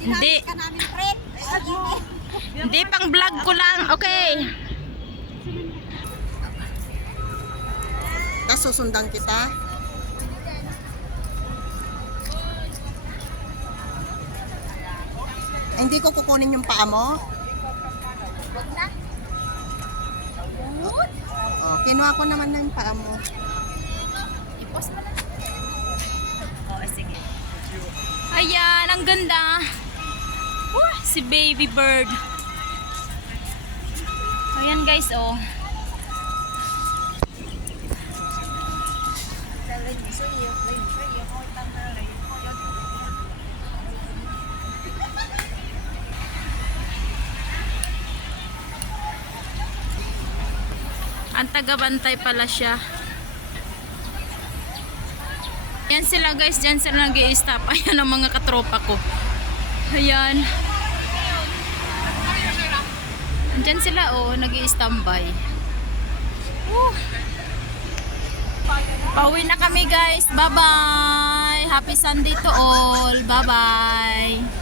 Hindi. Hindi pang vlog ko lang. Okay. Tapos susundan kita. Hindi ko kukunin yung paa mo. Huwag na. Oh, kinuha ko naman ng paa mo. Ang ganda. Wah, si baby bird. Ayan guys, oh. Ang tagabantay pala siya. Yan sila guys, dyan sila nag stop Ayan ang mga katropa ko. Ayan. Dyan sila oh, nag standby Uh. Pauwi na kami guys. Bye-bye. Happy Sunday to all. Bye-bye.